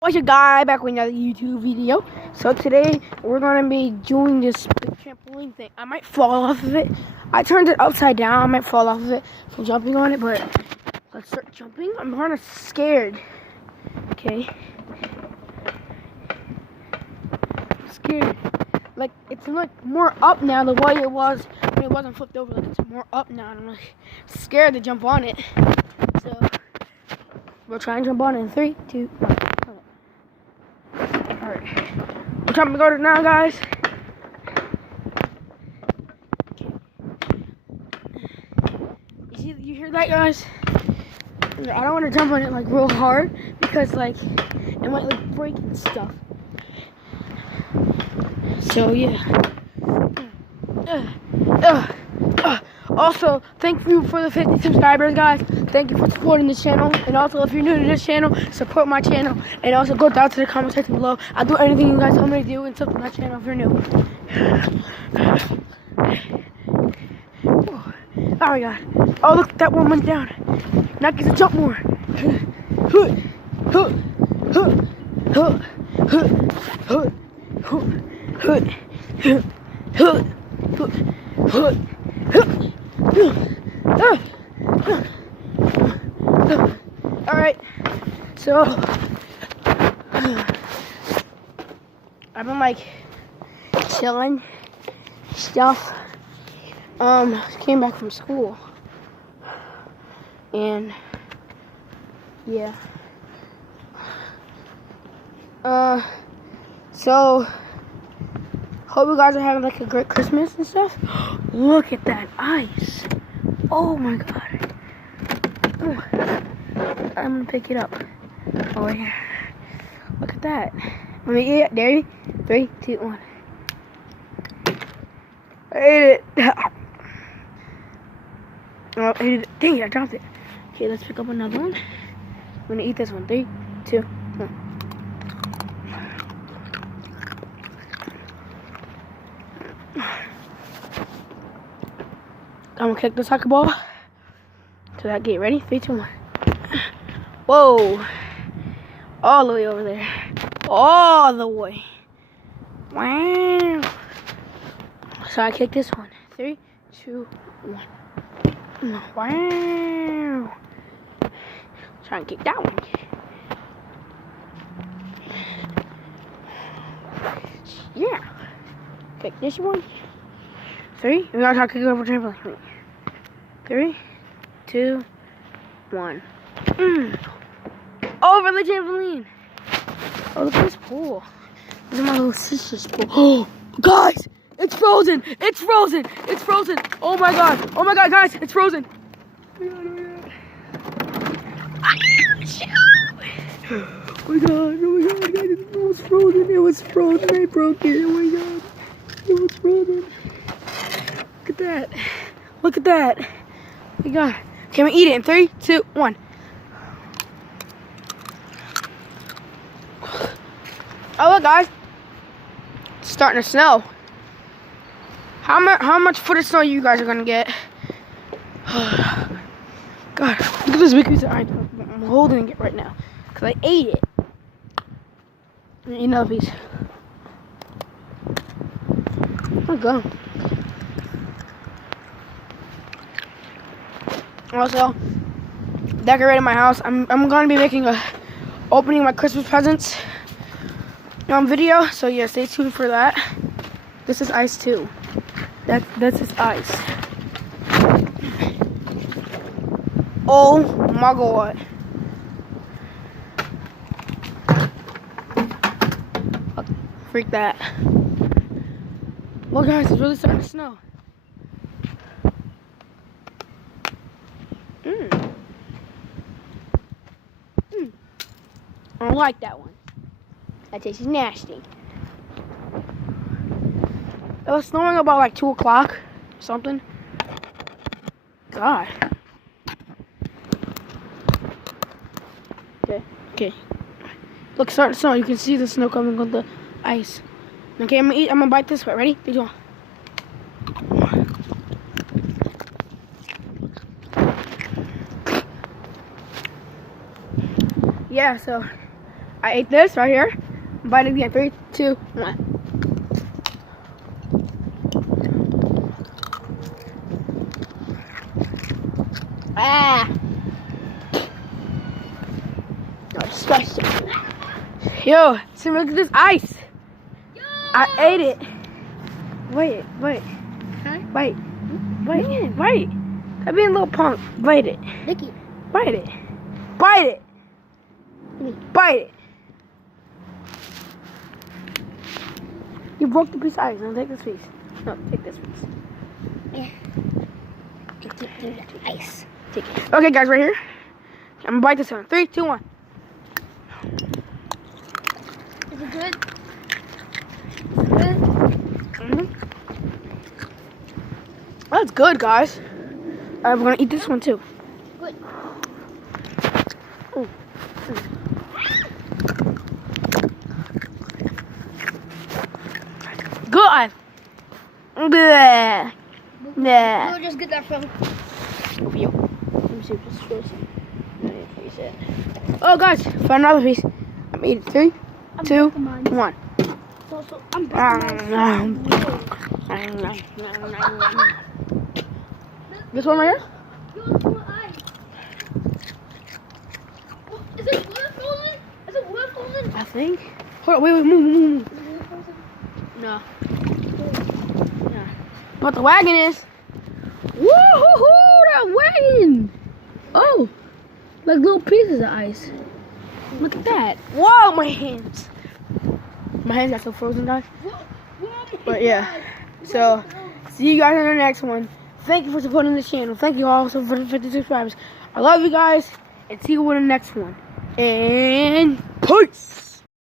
What's your guy back with another YouTube video? So today we're gonna be doing this trampoline thing. I might fall off of it. I turned it upside down. I might fall off of it from jumping on it, but let's start jumping. I'm kind of scared. Okay. I'm scared. Like it's like more up now the way it was when it wasn't flipped over. Like it's more up now. And I'm like scared to jump on it. So we'll try and jump on it in 3, 2, 1. Alright, what time to go to now, guys? Okay. You hear that, guys? I don't want to jump on it like real hard because like it might like break and stuff. So yeah. Also, thank you for the 50 subscribers, guys. Thank you for supporting this channel. And also, if you're new to this channel, support my channel. And also, go down to the comment section below. I'll do anything you guys tell me to do and support my channel if you're new. Oh my god. Oh, look, that one went down. Now get to jump more. Alright, so I've been like chilling stuff. Came back from school and yeah. So hope you guys are having like a great Christmas and stuff. Look at that ice. Oh my god. Ooh. I'm gonna pick it up over here. Look at that. Let me eat it. There. 3, 2, 1. I ate it. Oh, I ate it. Dang it, I dropped it. Okay, let's pick up another one. I'm gonna eat this one. 3, 2, 1. I'm gonna kick the soccer ball to that gate. Ready? 3, 2, 1. Whoa. All the way over there. All the way. Wow. So I kick this one. 3, 2, 1. Wow. Try and kick that one. Yeah. Kick this one. 3. We're gonna kick it over trampoline. 3, 2, 1. Over the trampoline. Oh, look at this pool. This is my little sister's pool. Oh, guys, it's frozen. It's frozen. It's frozen. Oh my god. Oh my god, guys, it's frozen. Oh my god, guys, it was frozen. It was frozen. I broke it. Oh my god. It was frozen. Look at that. Look at that. Oh my god. Can we eat it in 3, 2, 1? Oh look, guys, it's starting to snow. How much foot of snow you guys are gonna get? God, look at this big piece of ice. I'm holding it right now because I ate it. Eat another piece. Oh god. Also, decorating my house. I'm gonna be making opening my Christmas presents video, so yeah, stay tuned for that. This is ice too. That's just ice. Oh my god. Freak that. Well guys, it's really starting to snow. I don't like that one. That tastes nasty. It was snowing about like 2 o'clock or something. God. Okay. Look, starting to snow. You can see the snow coming on the ice. Okay, I'm gonna bite this way. Ready? 3, 2, 1. Yeah, so I ate this right here. Bite it again. 3, 2, 1. Ah. No, disgusting. Yo, so look at this ice. Yo! I ate it. Wait. Huh? Wait. I'm being a little punk. Bite it. Nicky. Bite it. You broke the piece of ice. Now take this piece. No, take this piece. Yeah. Take the ice. Take it. Okay, guys, right here. I'm gonna bite this one. 3, 2, 1. Is it good? Good? Mm-hmm. That's good, guys. We're gonna eat this one too. Good. Ooh. Good. Bleh. Bleh. We'll just get that from. Let me see if this shows. Oh, guys, found another piece. I'm eating 3, 2, 1. So I'm This one right here? Is it wood frozen? Is it wood frozen? I think. Hold on, wait, move. No. Yeah. But the wagon is. Woo-hoo-hoo, that wagon! Oh, like little pieces of ice. Look at that. Whoa, my hands. My hands are so frozen, guys. But yeah, so see you guys in the next one. Thank you for supporting the channel. Thank you also for the 50 subscribers. I love you guys, and see you in the next one. And peace.